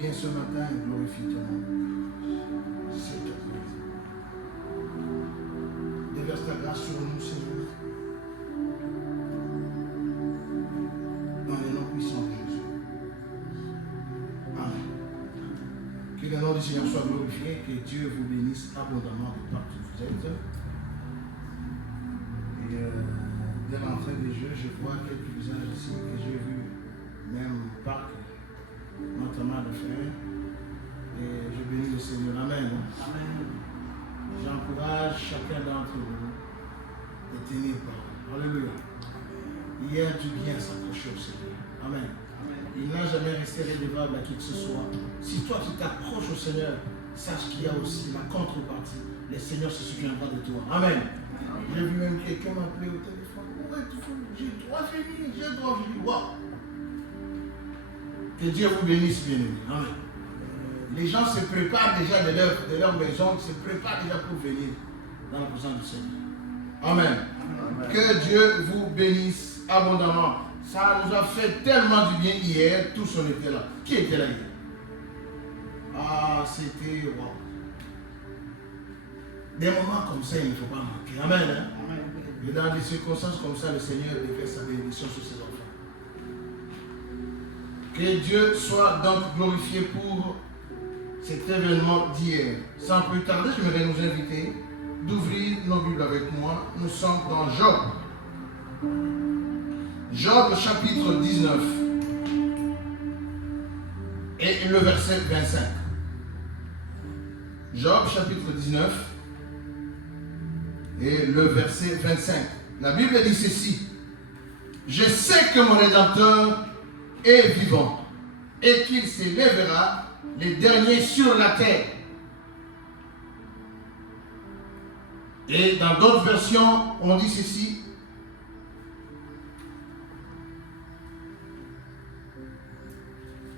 Viens ce matin et glorifie ton nom. S'il te plaît. Déverse ta grâce sur nous, Seigneur. Dans le nom puissant de Jésus. Amen. Que le nom du Seigneur soit glorifié, que Dieu vous bénisse abondamment de partout où vous êtes. Et dès l'entrée des jeux, je vois quelques visages ici que j'ai vus, même au parc, notamment de frères. Et je bénis le Seigneur. Amen. Amen. J'encourage chacun d'entre vous de tenir parole. Alléluia. Il y a du bien à s'accrocher au Seigneur. Amen. Il n'a jamais resté redevable à qui que ce soit. Si toi tu t'accroches au Seigneur, sache qu'il y a aussi la contrepartie. Le Seigneur se souviendra de toi. Amen. J'ai vu même quelqu'un m'appeler au téléphone. Ouais, j'ai droit fini, j'ai droit fini. Wow. Que Dieu vous bénisse, bien-aimés. Amen. Les gens se préparent déjà de leur maison, se préparent déjà pour venir dans la présence du Seigneur. Amen. Amen. Que Dieu vous bénisse abondamment. Ça nous a fait tellement du bien hier, tous on était là. Qui était là hier? Ah, c'était wow. Des moments comme ça, il ne faut pas manquer. Amen. Hein? Amen. Et dans des circonstances comme ça, le Seigneur défait sa bénédiction sur ses enfants. Que Dieu soit donc glorifié pour cet événement d'hier. Sans plus tarder, je vais nous inviter d'ouvrir nos Bibles avec moi. Nous sommes dans Job. Job chapitre 19 et le verset 25. Job chapitre 19 et le verset 25. La Bible dit ceci. Je sais que mon Rédempteur est vivant et qu'il s'élèvera les derniers sur la terre. Et dans d'autres versions, on dit ceci.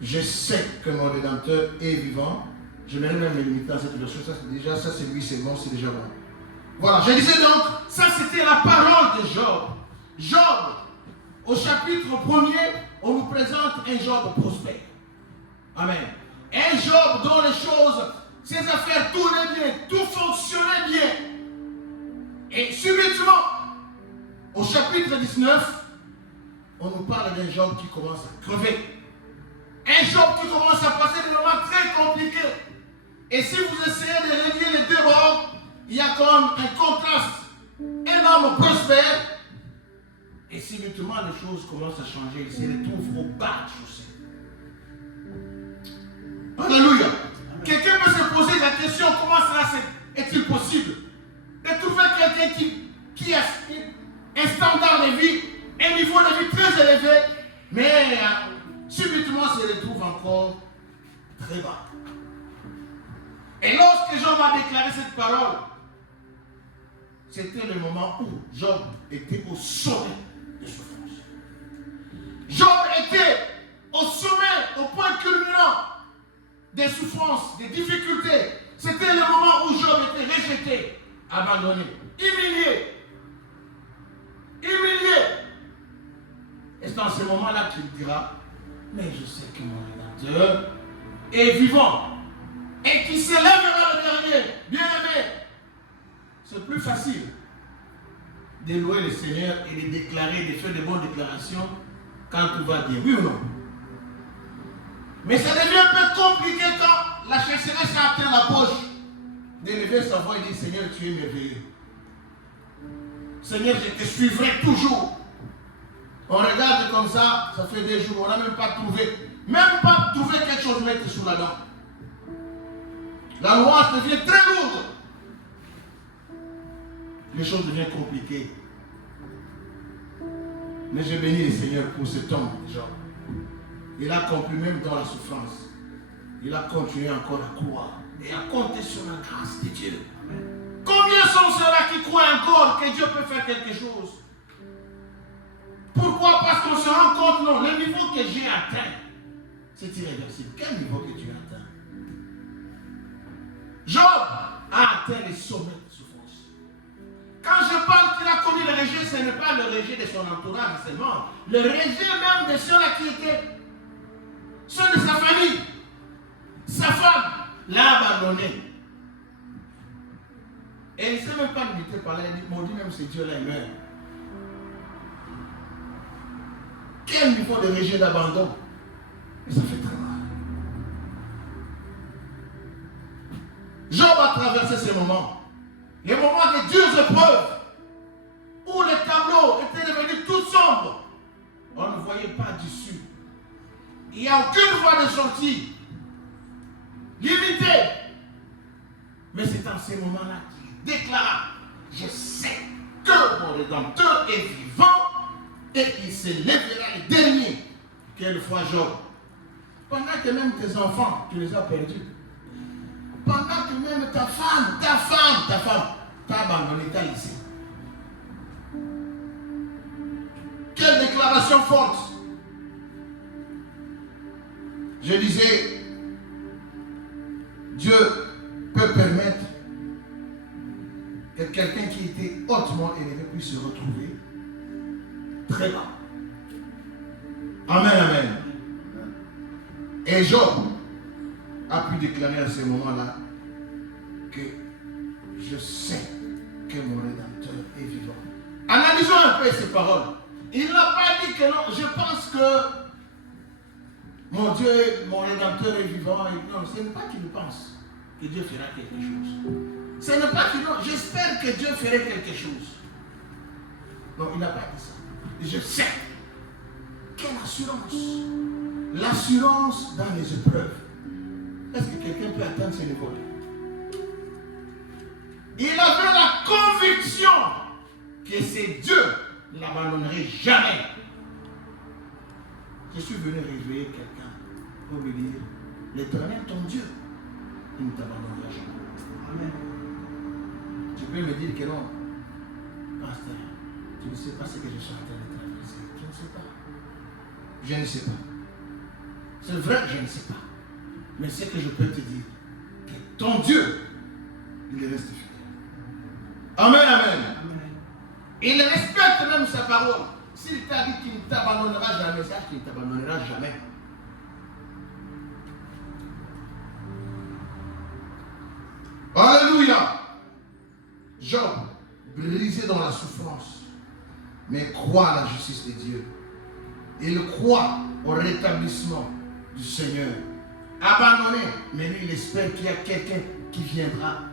Je sais que mon Rédempteur est vivant. Je vais même me limiter à cette version. Ça c'est lui, c'est bon, c'est déjà bon. Voilà, je disais donc, ça c'était la parole de Job. Job, au chapitre 1er, on nous présente un Job prospère. Amen. Un Job dont les choses, ses affaires tournaient bien, tout fonctionnait bien. Et subitement, au chapitre 19, on nous parle d'un Job qui commence à crever. Un Job qui commence à passer des moments très compliqués. Et si vous essayez de relier les deux bords, il y a comme un contraste. Un homme prospère. Et subitement, les choses commencent à changer. Il se retrouve au bas de chaussée. Alléluia. Quelqu'un peut se poser la question, comment cela est-il possible de trouver quelqu'un qui a un standard de vie, un niveau de vie très élevé, mais subitement se retrouve encore très bas. Et lorsque Job a déclaré cette parole, c'était le moment où Job était au sommet de souffrance. Job était au sommet, au point culminant des souffrances, des difficultés. C'était le moment où Job était rejeté, abandonné, humilié. Et c'est dans ce moment-là qu'il dira, mais je sais que mon Rédempteur est vivant et qui s'élèvera le dernier. Bien-aimé, c'est plus facile de louer le Seigneur et de déclarer, de faire de bonnes déclarations quand tout va bien. Oui ou non? Mais ça devient un peu compliqué quand la chasseresse a atteint la poche. D'élever sa voix et dire, Seigneur, tu es merveilleux. Seigneur, je te suivrai toujours. On regarde comme ça, ça fait des jours, on n'a même pas trouvé quelque chose à mettre sous la dent. La louange devient très lourde. Les choses deviennent compliquées. Mais je bénis le Seigneur pour ce temps, Job. Il a accompli même dans la souffrance. Il a continué encore à croire et à compter sur la grâce de Dieu. Combien sont ceux-là qui croient encore que Dieu peut faire quelque chose? Pourquoi? Parce qu'on se rend compte, non, le niveau que j'ai atteint, c'est irréversible. Quel niveau que tu as atteint? Job a atteint les sommets de souffrance. Quand je parle qu'il a connu le rejet, ce n'est pas le rejet de son entourage seulement. Le rejet même de ceux-là qui étaient ceux de sa famille. abandonné. Et il ne s'est même pas limité par là. Il dit, maudit même ce Dieu-là, il meurt. Quel niveau de rejet d'abandon. Et ça fait très mal. Job a traversé ces moments. Les moments de dures épreuves. Où les tableaux étaient devenus tout sombres. On ne voyait pas d'issue. Il n'y a aucune voie de sortie. Limitée. Mais c'est en ces moments-là qu'il déclara, je sais que mon Rédempteur est vivant et il se lèvera le dernier. Quelle fois Job. Pendant que même tes enfants, tu les as perdus. Pendant que même ta femme t'a abandonné, t'a laissé. Quelle déclaration forte. Je disais, Dieu peut permettre que quelqu'un qui était hautement élevé puisse se retrouver très bas. Amen, amen. Et Job a pu déclarer à ce moment-là que je sais que mon Rédempteur est vivant. Analysons un peu ces paroles. Il n'a pas dit que non, je pense que mon Dieu, mon Rédempteur est vivant. Non, ce n'est pas qu'il pense que Dieu fera quelque chose. Ce n'est pas qu'il non, j'espère que Dieu ferait quelque chose. Non, il n'a pas dit ça. Je sais. Quelle assurance. L'assurance dans les épreuves. Est-ce que quelqu'un peut atteindre ce niveau-là? Il avait la conviction que c'est Dieu ne l'abandonnerait jamais. Je suis venu réveiller quelqu'un pour lui dire, l'Éternel, ton Dieu, il ne t'abandonnera jamais. Amen. Tu peux me dire que non, pasteur, tu ne sais pas ce que je suis en train de traverser. Je ne sais pas. Je ne sais pas. C'est vrai que je ne sais pas. Mais ce que je peux te dire, que ton Dieu, il reste fidèle. Amen, amen. Il respecte même sa parole. S'il t'a dit qu'il ne t'abandonnera jamais, sache qu'il ne t'abandonnera jamais. Alléluia. Job, brisé dans la souffrance, mais croit à la justice de Dieu. Il croit au rétablissement du Seigneur. Abandonné, mais lui il espère qu'il y a quelqu'un qui viendra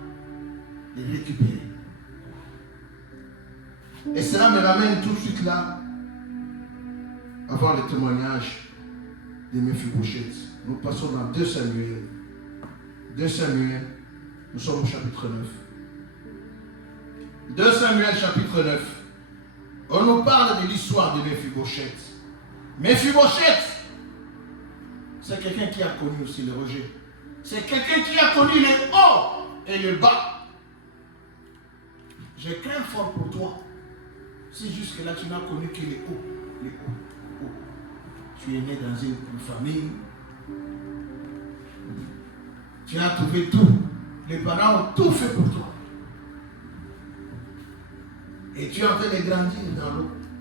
le récupérer. Et cela me ramène tout de suite là, à voir le témoignage de Mephibosheth. Nous passons dans 2 Samuel. 2 Samuel, nous sommes au chapitre 9. 2 Samuel chapitre 9. On nous parle de l'histoire de Mephibosheth. Mephibosheth, c'est quelqu'un qui a connu aussi le rejet. C'est quelqu'un qui a connu le haut et le bas. Je crains fort pour toi. Si jusque-là tu n'as connu que les hauts, les hauts, hauts. Tu es né dans une famille. Tu as trouvé tout. Les parents ont tout fait pour toi. Et tu es en train de grandir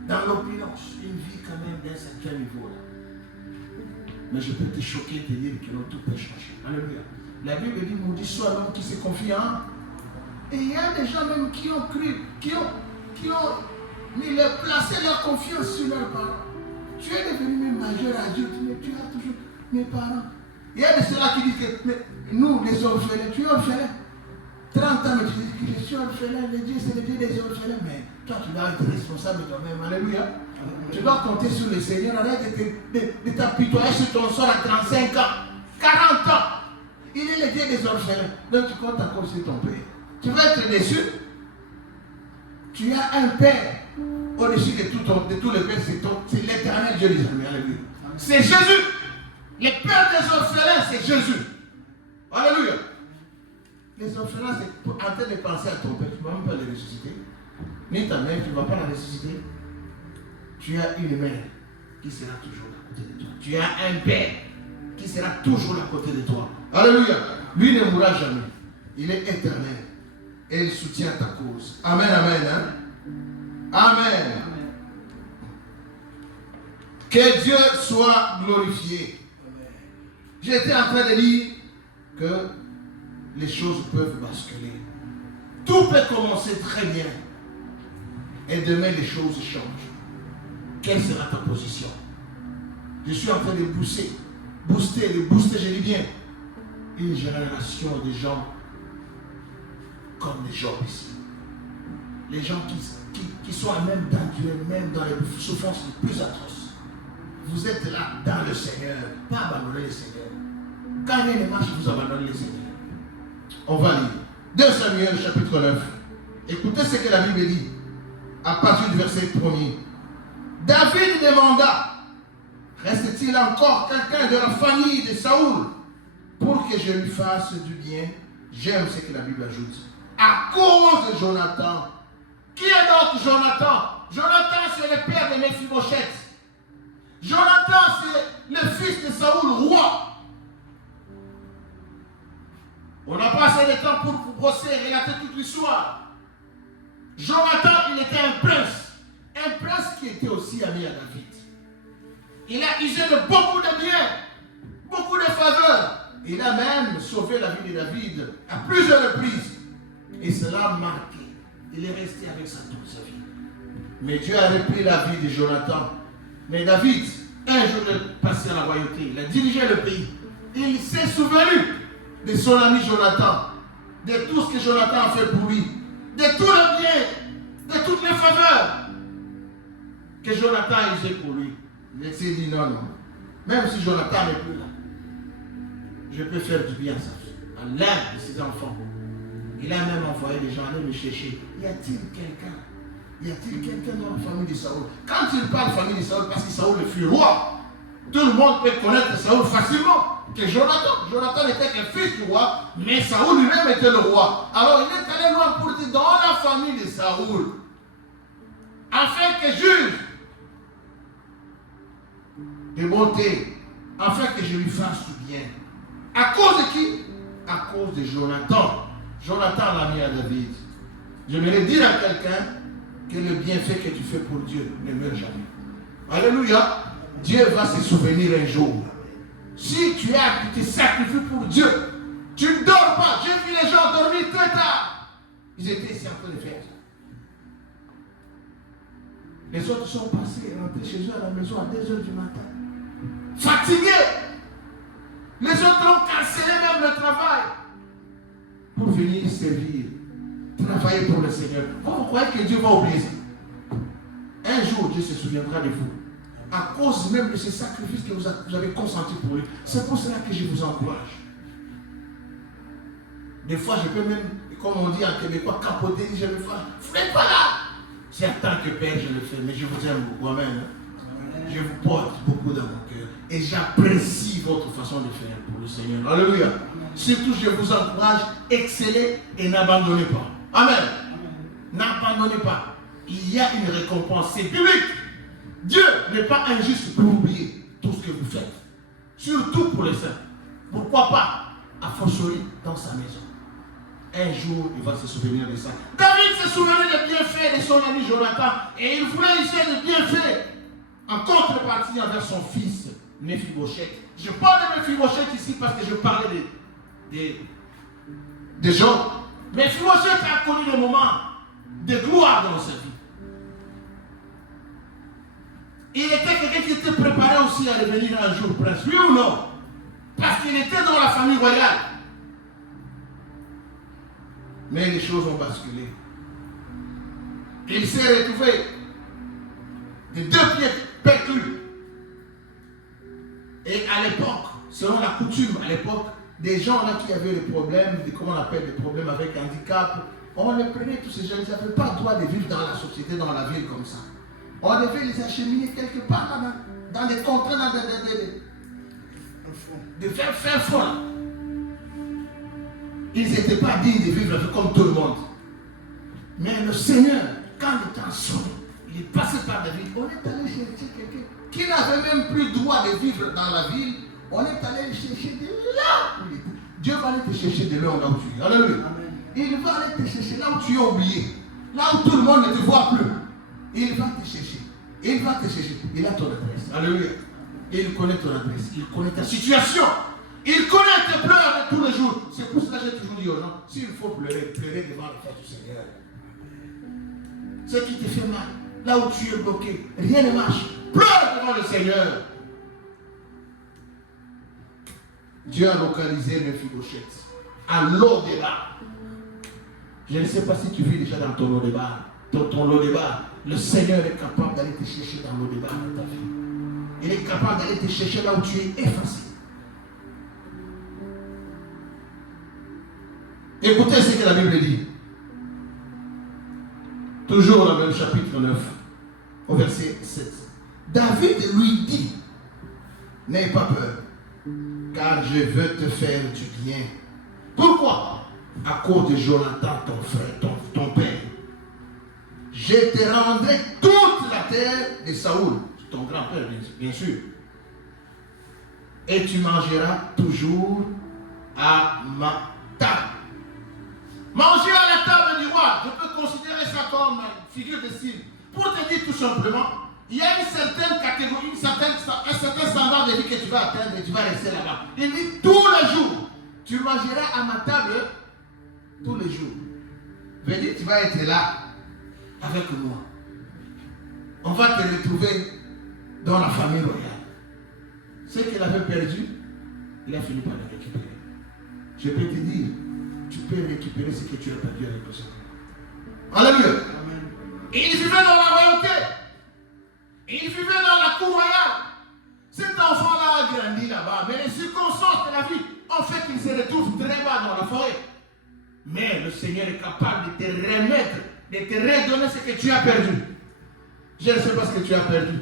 dans l'opulence. Une vie quand même d'un certain niveau là. Mais je peux te choquer et te dire que non, tout peut changer. Alléluia. La Bible dit, maudit soit l'homme qui se confie en. Et il y a des gens même qui ont cru, qui ont placé leur confiance sur leurs parents. Tu es devenu même majeur adulte, mais tu as toujours mes parents. Il y a de ceux-là qui disent que mais nous, les orphelins, tu es orphelin. 30 ans, mais tu dis que je suis orphelin, le Dieu, c'est le Dieu des orphelins. Mais toi, tu dois être responsable de toi-même. Alléluia. Tu dois compter sur le Seigneur. Arrête de t'apitoyer sur ton sort à 35 ans, 40 ans. Il est le Dieu des orphelins. Donc tu comptes encore sur ton Père. Tu vas être déçu. Tu as un Père au-dessus de tous les pères. C'est l'Éternel Dieu des armées. Alléluia. C'est Jésus. Le Père des orphelins, c'est Jésus. Alléluia. Les orphelins, c'est en train de penser à ton Père. Tu ne vas même pas les ressusciter. Ni ta mère, tu ne vas pas la ressusciter. Tu as une mère qui sera toujours à côté de toi. Tu as un Père qui sera toujours à côté de toi. Alléluia. Lui ne mourra jamais. Il est éternel. Et il soutient ta cause. Amen, amen. Hein? Amen. Que Dieu soit glorifié. J'étais en train de dire que les choses peuvent basculer. Tout peut commencer très bien. Et demain, les choses changent. Quelle sera ta position? Je suis en train de booster, je dis bien, une génération de gens comme les Job ici. Les gens qui sont à même d'endurer, même dans les souffrances les plus atroces. Vous êtes là dans le Seigneur, pas abandonner le Seigneur. Quand il y a une marche, vous abandonnez le Seigneur. On va lire 2 Samuel chapitre 9. Écoutez ce que la Bible dit à partir du verset 1er. David demanda, reste-t-il encore quelqu'un de la famille de Saoul pour que je lui fasse du bien? J'aime ce que la Bible ajoute. À cause de Jonathan. Qui est donc Jonathan? Jonathan, c'est le père de Mephibosheth. Jonathan, c'est le fils de Saoul, roi. On n'a pas assez de temps pour vous brosser et relater toute l'histoire. Jonathan, il était un prince. Un prince qui était aussi ami à David. Il a usé de beaucoup de biens, beaucoup de faveurs. Il a même sauvé la vie de David à plusieurs reprises. Et cela a marqué. Il est resté avec ça toute sa vie. Mais Dieu a repris la vie de Jonathan. Mais David, un jour, il est passé à la royauté. Il a dirigé le pays. Il s'est souvenu de son ami Jonathan, de tout ce que Jonathan a fait pour lui, de tout le bien, de toutes les faveurs que Jonathan a usé pour lui. Il s'est dit non. Même si Jonathan n'est plus là, je peux faire du bien à l'un de ses enfants. Il a même envoyé des gens aller me chercher. Y a-t-il quelqu'un dans la famille de Saoul? Quand il parle de la famille de Saoul, parce que Saoul fut roi, tout le monde peut connaître Saoul facilement. Que Jonathan n'était que fils du roi, mais Saoul lui-même était le roi. Alors il est allé loin pour dire dans la famille de Saoul, afin que juge de bonté, afin que je lui fasse du bien. À cause de qui? À cause de Jonathan. Jonathan l'a mis à David. J'aimerais dire à quelqu'un que le bienfait que tu fais pour Dieu ne meurt jamais. Alléluia. Dieu va se souvenir un jour. Si tu te sacrifies pour Dieu, tu ne dors pas. J'ai vu les gens dormir très tard. Ils étaient ici en train de faire ça. Les autres sont passés et rentrés chez eux à la maison à 2h du matin. Fatigués. Les autres ont cancellé même le travail pour venir servir, travailler pour le Seigneur. Vous croyez que Dieu va oublier ça? Un jour, Dieu se souviendra de vous. À cause même de ces sacrifices que vous avez consentis pour lui. C'est pour cela que je vous encourage. Des fois, je peux même, comme on dit en québécois, capoter, je le fais. Vous n'êtes pas là. C'est en tant que père, je le fais, mais je vous aime beaucoup. Amen. Je vous porte beaucoup dans mon cœur. Et j'apprécie votre façon de faire pour le Seigneur. Alléluia. Surtout, je vous encourage, excellez et n'abandonnez pas. Amen. N'abandonnez pas. Il y a une récompense. C'est public. Dieu n'est pas injuste pour oublier tout ce que vous faites. Surtout pour les saints. Pourquoi pas, à fortiori, dans sa maison. Un jour, il va se souvenir de ça. David se souvenait des bienfaits de son ami Jonathan. Et il voulait essayer des bienfaits en contrepartie envers son fils Mephibosheth. Je parle de Mephibosheth ici parce que je parlais des gens. Mephibosheth a connu des moments de gloire dans sa vie. Il était quelqu'un qui était préparé aussi à devenir un jour prince. Oui ou non? Parce qu'il était dans la famille royale. Mais les choses ont basculé. Il s'est retrouvé de 2 pieds perclus. Et à l'époque, selon la coutume, à l'époque, des gens là qui avaient des problèmes, comment on appelle des problèmes avec handicap, on les prenait tous ces gens, ils n'avaient pas le droit de vivre dans la société, dans la ville comme ça. On devait les acheminer quelque part là, dans des contrats, dans des fins fonds. Ils n'étaient pas dignes de vivre comme tout le monde. Mais le Seigneur, quand le temps sonne, il est passé par David. On est allé chercher quelqu'un qui n'avait même plus droit de vivre dans la ville. On est allé chercher de là. Dieu va aller te chercher de là où tu es. Alléluia. Il va aller te chercher là où tu es oublié. Là où tout le monde ne te voit plus. Il va te chercher. Il va te chercher. Il a ton adresse. Alléluia. Il connaît ton adresse. Il connaît ta situation. Il connaît tes pleurs de tous les jours. C'est pour cela que j'ai toujours dis aux gens, s'il faut pleurer, pleurer devant la face du Seigneur. Ce qui te fait mal, là où tu es bloqué, rien ne marche. Pleure devant le Seigneur. Dieu a localisé Mephibosheth à Lo-Débar. Je ne sais pas si tu vis déjà dans ton Lo-Débar. Ton Lo-Débar, le Seigneur est capable d'aller te chercher dans Lo-Débar dans ta vie. Il est capable d'aller te chercher là où tu es effacé. Écoutez ce que la Bible dit. Toujours dans le même chapitre 9, au verset 7. David lui dit, n'aie pas peur, car je veux te faire du bien. Pourquoi? À cause de Jonathan, ton frère, ton père. Je te rendrai toute la terre de Saoul, ton grand-père, bien sûr. Et tu mangeras toujours à ma table. Manger à la table du roi, je peux considérer ça comme une figure de style. Pour te dire tout simplement, il y a une certaine catégorie, un certain standard de vie que tu vas atteindre et tu vas rester là-bas. Il dit tous les jours, tu mangeras à ma table tous les jours. Je veux dire, tu vas être là avec moi. On va te retrouver dans la famille royale. Ce qu'il avait perdu, il a fini par le récupérer. Je peux te dire, tu peux récupérer ce que tu as perdu avec le Seigneur. Alléluia. Et il vivait dans la royauté. Et il vivait dans la cour royale. Cet enfant-là a grandi là-bas. Mais les circonstances de la vie ont fait qu'il se retrouve très bas dans la forêt. Mais le Seigneur est capable de te remettre, de te redonner ce que tu as perdu. Je ne sais pas ce que tu as perdu.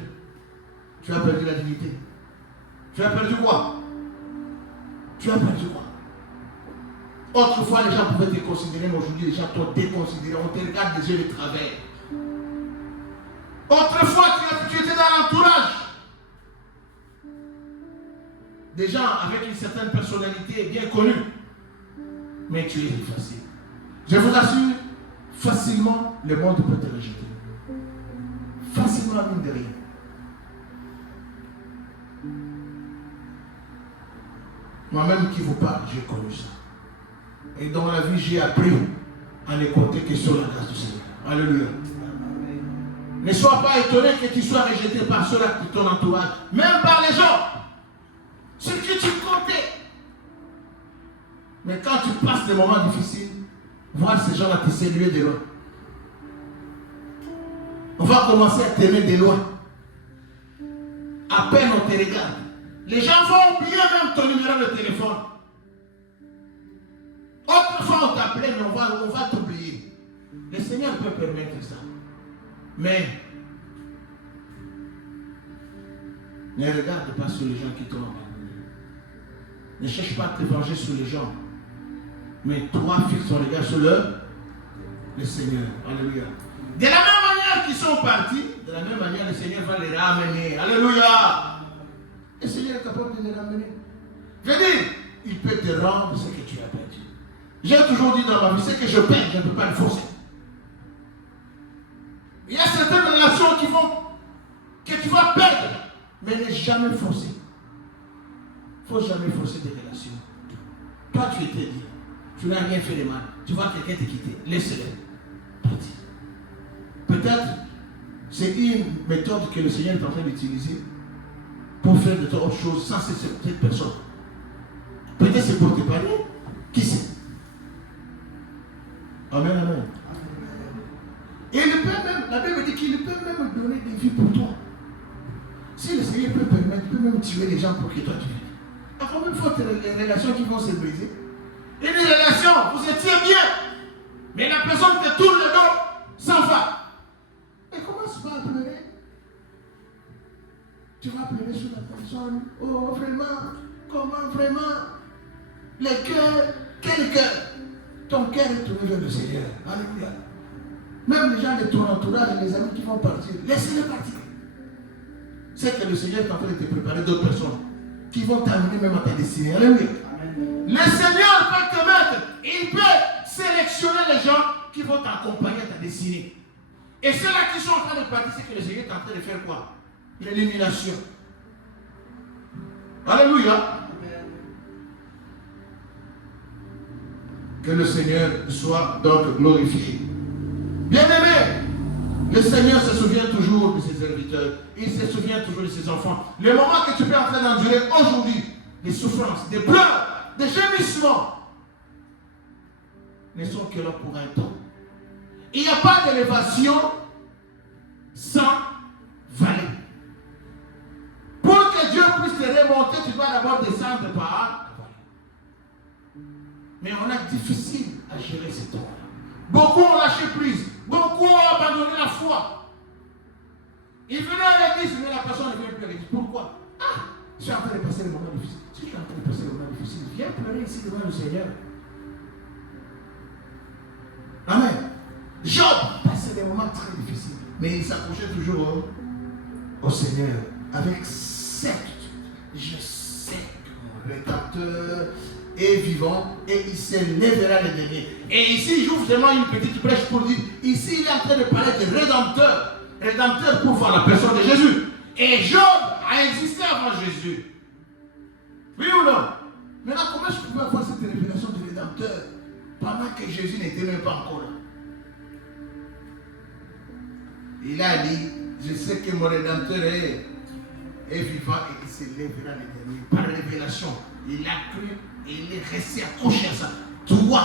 Tu as perdu la dignité. Tu as perdu quoi? Tu as perdu quoi? Autrefois, les gens pouvaient te considérer, mais aujourd'hui, les gens t'ont déconsidéré. On te regarde des yeux de travers. Autrefois, tu étais dans l'entourage des gens avec une certaine personnalité bien connue. Mais tu es effacé. Je vous assure, facilement, le monde peut te rejeter. Facilement, mine de rien. Moi-même qui vous parle, j'ai connu ça. Et dans la vie, j'ai appris à ne compter que sur la grâce du Seigneur. Alléluia. Ne sois pas étonné que tu sois rejeté par ceux-là de ton entourage, même par les gens sur qui tu comptais. Mais quand tu passes des moments difficiles, voir ces gens-là te saluer de loin. On va commencer à t'aimer de loin. À peine on te regarde. Les gens vont oublier même ton numéro de téléphone. Autrefois on t'appelait, mais on va t'oublier. Le Seigneur peut permettre ça. Mais ne regarde pas sur les gens qui t'ont abandonné. Ne cherche pas à te venger sur les gens. Mais toi, fixe ton regard sur le Seigneur. Alléluia. De la même manière qu'ils sont partis, de la même manière le Seigneur va les ramener. Alléluia. Le Seigneur est capable de les ramener. Je veux dire, il peut te rendre ce que tu as perdu. J'ai toujours dit dans ma vie, ce que je perds, je ne peux pas le forcer. Il y a certaines relations que tu vas perdre, mais ne jamais forcer. Il ne faut jamais forcer des relations. Toi, tu étais dit, tu n'as rien fait de mal. Tu vois quelqu'un te quitter, laisse-le partir. Peut-être c'est une méthode que le Seigneur est en train d'utiliser pour faire de toi autre chose sans cette personne. Peut-être c'est pour te parler. Qui sait? Amen, amen. Et il peut même, la Bible dit qu'il peut même donner des vies pour toi. Si le Seigneur peut permettre, il peut même tuer les gens pour que toi tu vives. Alors même faut les relations qui vont se briser. Une relation, vous étiez bien, mais la personne te tourne le dos, s'en va. Et commence pas à pleurer. Tu vas pleurer sur la personne. Oh vraiment, comment vraiment? Le cœur, quel cœur? Ton cœur est tourné vers le Seigneur. Alléluia. Même les gens de ton entourage, les amis qui vont partir, laissez-les partir. C'est que le Seigneur est en train de te préparer d'autres personnes qui vont t'amener même à ta destinée. Alléluia. Le Seigneur peut te mettre, il peut sélectionner les gens qui vont t'accompagner à ta destinée. Et ceux-là qui sont en train de partir, c'est que le Seigneur est en train de faire quoi? L'élimination. Alléluia. Que le Seigneur soit donc glorifié. Bien-aimé, le Seigneur se souvient toujours de ses serviteurs. Il se souvient toujours de ses enfants. Le moment que tu peux entrer d'endurer aujourd'hui, des souffrances, des pleurs, des gémissements, ne sont que là pour un temps. Il n'y a pas d'élévation sans vallée. Pour que Dieu puisse te remonter, tu dois d'abord descendre par la vallée. Mais on a difficile à gérer ces temps-là. Beaucoup ont lâché prise. Beaucoup ont abandonné la foi. Ils venaient à l'église, mais la personne ne vient plus à l'église. Pourquoi? Ah, je suis en train de passer le moment difficile. Si je suis en train de passer le moment difficile, viens pleurer ici devant le Seigneur. Amen. Job passait des moments très difficiles, mais il s'approchait toujours au Seigneur avec certitude. Je sais que mon Rédempteur est vivant et il se lèvera le dernier. Et ici, j'ouvre vraiment une petite brèche pour dire, ici, il est en train de parler de Rédempteur. Rédempteur pour voir la personne de Jésus. Et Job a existé avant Jésus. Oui ou non? Maintenant, comment je pouvais avoir cette révélation de Rédempteur pendant que Jésus n'était même pas encore là? Il a dit, je sais que mon Rédempteur est vivant et qu'il se lèvera le dernier. Par révélation, il a cru et il est resté accroché à ça. Toi,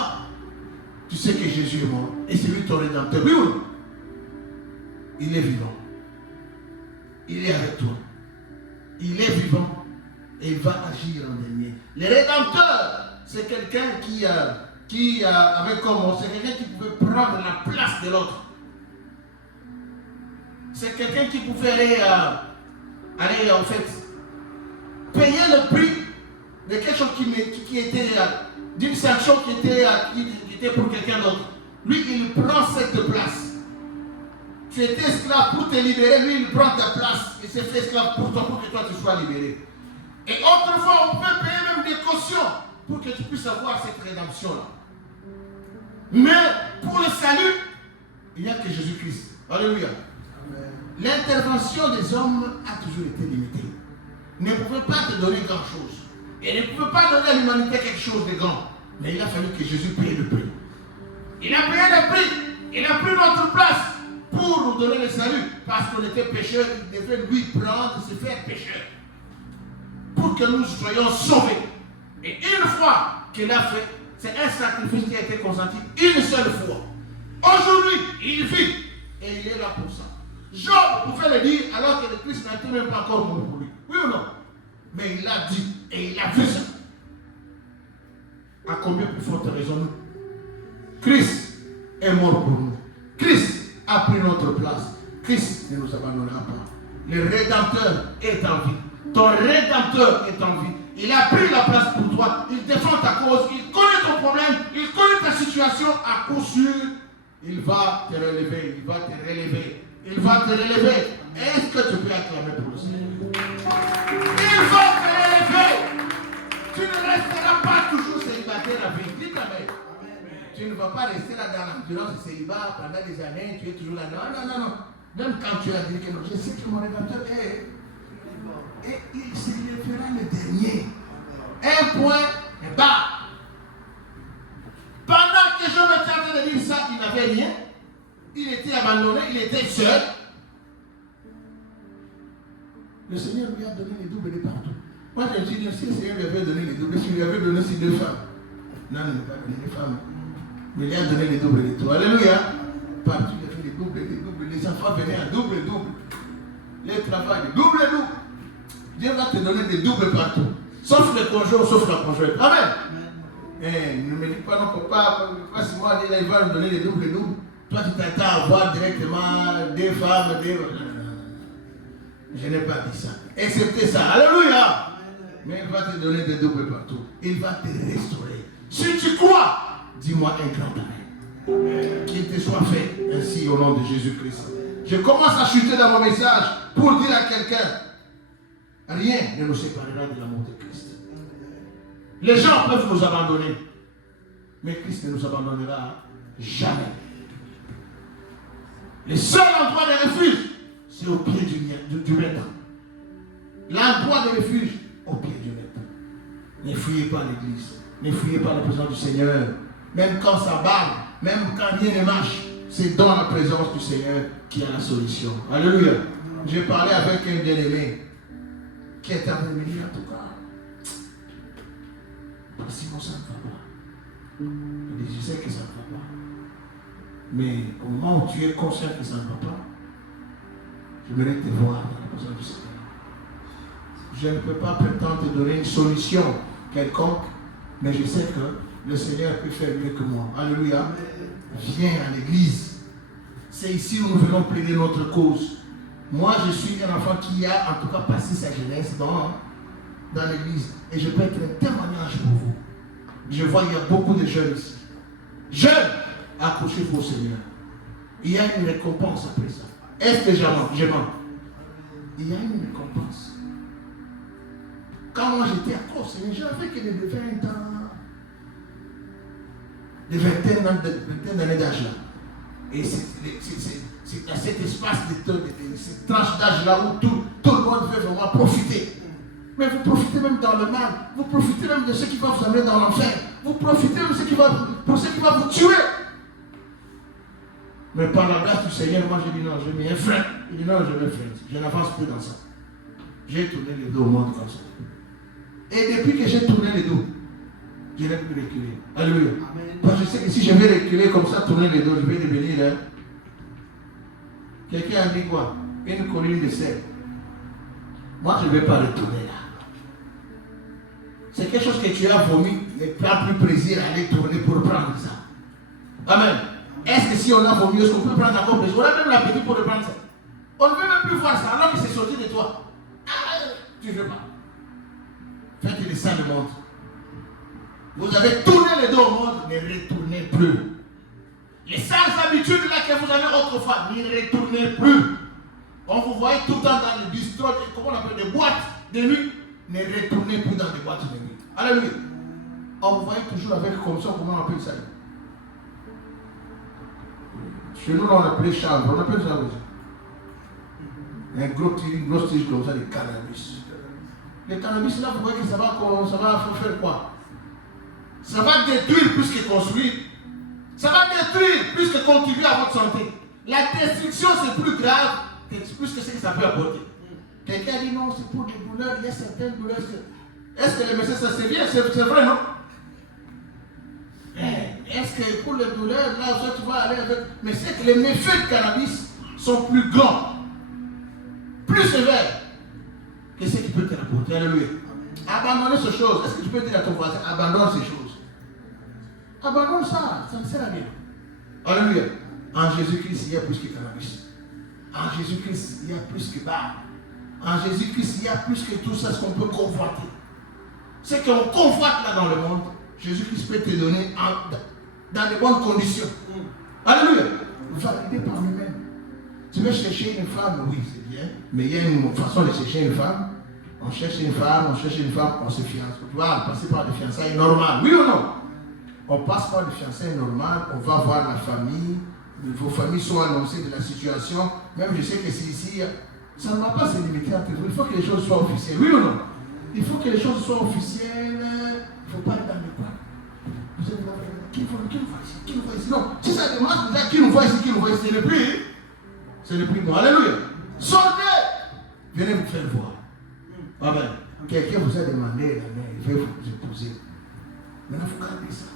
tu sais que Jésus est mort et c'est lui ton Rédempteur. Oui ou non? Il est vivant. Il est avec toi. Il est vivant et il va agir en dernier. Le Rédempteur, c'est quelqu'un qui avait comme, c'est quelqu'un qui pouvait prendre la place de l'autre. C'est quelqu'un qui pouvait aller en fait, payer le prix de quelque chose qui était, d'une sanction qui était pour quelqu'un d'autre. Lui, il prend cette place. Tu étais esclave pour te libérer, lui, il prend ta place. Il s'est fait esclave pour toi, pour que toi, tu sois libéré. Et autrefois, on peut payer même des cautions pour que tu puisses avoir cette rédemption-là. Mais pour le salut, il n'y a que Jésus-Christ. Alléluia. L'intervention des hommes a toujours été limitée. Il ne pouvait pas te donner grand-chose. Il ne pouvait pas donner à l'humanité quelque chose de grand. Mais il a fallu que Jésus paye le prix. Il a payé le prix. Il a pris notre place pour nous donner le salut. Parce qu'on était pécheurs, il devait lui prendre, se faire pécheur. Pour que nous soyons sauvés. Et une fois qu'il a fait, c'est un sacrifice qui a été consenti une seule fois. Aujourd'hui, il vit. Et il est là pour ça. Job pouvait le dire alors que le Christ n'était même pas encore mort pour lui. Oui ou non? Mais il l'a dit et il a vu ça. À combien plus forte raison nous? Christ est mort pour nous. Christ a pris notre place. Christ ne nous abandonnera pas. Le Rédempteur est en vie. Ton Rédempteur est en vie. Il a pris la place pour toi. Il défend ta cause. Il connaît ton problème. Il connaît ta situation. À coup sûr, il va te relever. Il va te relever. Il va te relever. Est-ce que tu peux acclamer pour le Seigneur? Il va te relever. Tu ne resteras pas toujours célibataire à vie. Dis Amen. Tu ne vas pas rester là dans l'endurance du célibat pendant des années. Tu es toujours là. Non. Même quand tu as dit que non, je sais que mon Rédempteur est. Et il se lèvera le dernier. Un point et bas. Pendant que je me tentais de dire ça, il n'avait rien. Il était abandonné, il était seul. Le Seigneur lui a donné les doubles de partout. Moi, je me suis dit, si le Seigneur lui avait donné les doubles, s'il lui avait donné aussi 2 femmes. Non, il n'a pas donné les femmes. Mais il lui a donné les doubles de tout. Alléluia. Partout, il a fait les doubles. Les enfants venaient à double. Les travail, double. Dieu va te donner des doubles partout. Sauf les conjoints, sauf la conjointe. Amen. Ne me dis pas non, papa, si moi, il va me donner les doubles. Toi, tu t'attends à avoir directement 2 femmes, Je n'ai pas dit ça. Excepté ça. Alléluia. Mais il va te donner des doubles partout. Il va te restaurer. Si tu crois, dis-moi un grand amen. Qu'il te soit fait ainsi au nom de Jésus-Christ. Je commence à chuter dans mon message pour dire à quelqu'un, rien ne nous séparera de l'amour de Christ. Les gens peuvent nous abandonner, mais Christ ne nous abandonnera jamais. Le seul endroit de refuge, c'est au pied du maître. L'endroit de refuge, au pied du maître. Ne fuyez pas l'église. Ne fuyez pas la présence du Seigneur. même quand ça barre, même quand rien ne marche, c'est dans la présence du Seigneur qu'il y a la solution. Alléluia. J'ai parlé avec un bien-aimé qui est en me dire, en tout cas, sinon ça ne va pas. Je sais que ça ne va pas. Mais au moment où tu es conscient que ça ne va pas, j'aimerais te voir dans la présence du Seigneur. Je ne peux pas prétendre te donner une solution quelconque, mais je sais que le Seigneur peut faire mieux que moi. Alléluia. Viens à l'église. C'est ici où nous venons plaider notre cause. Moi, je suis un enfant qui a en tout cas passé sa jeunesse dans l'église. Et je peux être un témoignage pour vous. Je vois qu'il y a beaucoup de jeunes ici. Jeunes, accrochez-vous au Seigneur. Il y a une récompense après ça. Est-ce que je mens? Il y a une récompense. Quand moi j'étais accro au Seigneur, j'avais que de 20 ans, de vingtaine d'années d'âge là. Et c'est à cet espace de cette tranche d'âge là où tout le monde veut vraiment profiter. Mais vous profitez même dans le mal, vous profitez même de ce qui va vous amener dans l'enfer, vous profitez même de ce qui va vous tuer. Mais par la grâce du Seigneur, moi j'ai dit non, je mets un frein. Il dit non, je mets un frein. Je n'avance plus dans ça. J'ai tourné le dos au monde comme ça. Et depuis que j'ai tourné le dos, je n'ai plus reculé. Alléluia. Parce que je sais que si je vais reculer comme ça, tourner le dos, je vais devenir. Hein. Quelqu'un a dit quoi? Une colline de sel. Moi, je ne vais pas retourner là. C'est quelque chose que tu as vomi, ne prends plus plaisir à aller tourner pour prendre ça. Amen. Est-ce que si on a vomi, est-ce qu'on peut prendre encore plaisir? On a même l'appétit pour reprendre ça. On ne peut même plus voir ça alors que c'est sorti de toi. Ah, tu ne veux pas. Faites les saints du monde. Vous avez tourné le dos au monde, ne retournez plus. Les sales habitudes là que vous avez autrefois, ne retournez plus. On vous voyait tout le temps dans les bistrots, comment on appelle, des boîtes de nuit, ne retournez plus dans des boîtes de nuit. Alléluia. On vous voyait toujours avec comme ça, comment on appelle ça? Chez nous, on appelait chambre, on appelle ça aussi. Un gros une grosse tige comme ça, de cannabis. Le cannabis là, vous voyez que ça va faire quoi? Ça va détruire plus que construire. Ça va détruire plus que contribuer à votre santé. La destruction, c'est plus grave que plus que ce que ça peut apporter. Quelqu'un dit non, c'est pour les douleurs, il y a certaines douleurs. Est-ce que les médecins, ça c'est bien? C'est vrai, non? Est-ce que pour les douleurs, là, tu vas aller avec. Mais c'est que les méfaits de cannabis sont plus grands, plus sévères que ce qui peut te rapporter. Alléluia. Abandonnez ces choses. Est-ce que tu peux dire à ton voisin, abandonne ces choses? Abandonne ça, ça ne sert à rien. Alléluia. En Jésus-Christ, il y a plus que cannabis. En Jésus-Christ, il y a plus que bar. En Jésus-Christ, il y a plus que tout ça, ce qu'on peut convoiter. Ce qu'on convoite là dans le monde, Jésus-Christ peut te donner dans de bonnes conditions. Alléluia. Validé par lui-même. Tu veux chercher une femme, oui, c'est bien. Mais il y a une façon de chercher une femme. On cherche une femme, on se fiance. Tu vas passer par des fiançailles normales, oui ou non? On passe par des fiançailles normales, on va voir la famille, vos familles sont annoncées de la situation. Même je sais que c'est ici, ça ne va pas se limiter à tout. Il faut que les choses soient officielles, oui ou non? Il faut que les choses soient officielles, il ne faut pas aller dans le coin. Vous allez voir, qui nous voit ici? Non, si ça demande déjà qui nous voit ici, c'est le prix. C'est le prix, bon, alléluia. Sortez! Venez vous faire voir. Amen. Quelqu'un vous a demandé la main, il veut vous épouser. Maintenant, il faut garder ça.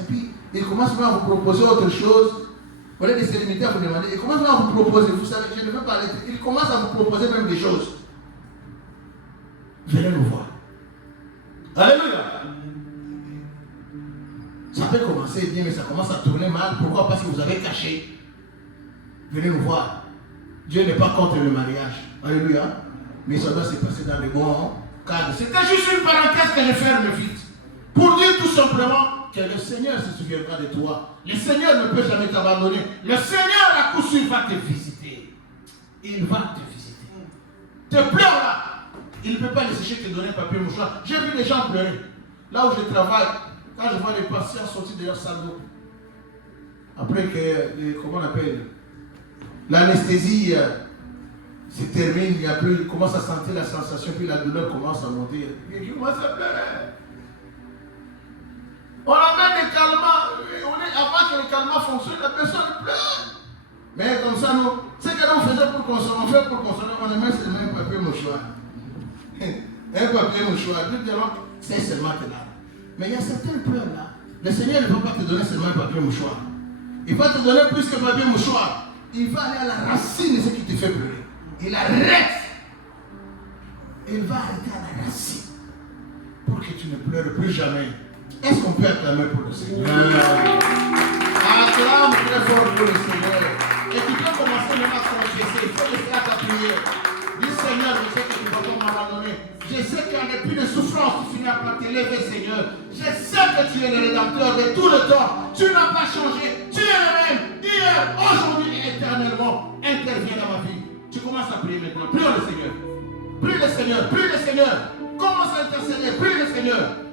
Et puis, il commence à vous proposer autre chose. Au lieu de se limiter à vous demander, il commence à vous proposer. Vous savez, je ne veux pas parler. Il commence à vous proposer même des choses. Venez nous voir. Alléluia. Ça peut commencer bien, mais ça commence à tourner mal. Pourquoi? Parce que vous avez caché. Venez nous voir. Dieu n'est pas contre le mariage. Alléluia. Mais ça doit se passer dans les bons cadres. C'était juste une parenthèse que je ferme vite. Pour dire tout simplement que le Seigneur se souviendra de toi. Le Seigneur ne peut jamais t'abandonner. Le Seigneur, à coup sûr, va te visiter. Il va te visiter. Te pleure là. Il ne peut pas laisser te donner papier mouchoir. J'ai vu des gens pleurer. Là où je travaille, quand je vois les patients sortir de leur salle d'eau, après que, comment on appelle, l'anesthésie se termine, il y a plus, il commence à sentir la sensation, puis la douleur commence à monter. Il commence à pleurer. On amène des calmants que le calmant fonctionne, la personne pleure. Mais comme ça, nous, c'est que nous faisons pour consoler, on fait pour consoler, on met seulement un papier mouchoir. Un papier mouchoir, c'est seulement là. Mais il y a certains pleurs là. Le Seigneur ne va pas te donner seulement un papier mouchoir. Il va te donner plus que papier mouchoir. Il va aller à la racine de ce qui te fait pleurer. Il arrête. Il va arrêter à la racine. Pour que tu ne pleures plus jamais. Est-ce qu'on peut acclamer pour le Seigneur? Acclame très fort pour le Seigneur. Et tu peux commencer maintenant à confesser. Il faut rester à ta prière. Dis Seigneur, je sais que tu vas pas m'abandonner. Je sais qu'il y en a plus de souffrance. Tu finis par te lever, Seigneur. Je sais que tu es le rédempteur de tout le temps. Tu n'as pas changé. Tu es le même. Hier, aujourd'hui et éternellement. Interviens dans ma vie. Tu commences à prier maintenant. Prie le Seigneur. Prie le Seigneur. Prie le Seigneur. Commence à intercéder. Prie le Seigneur.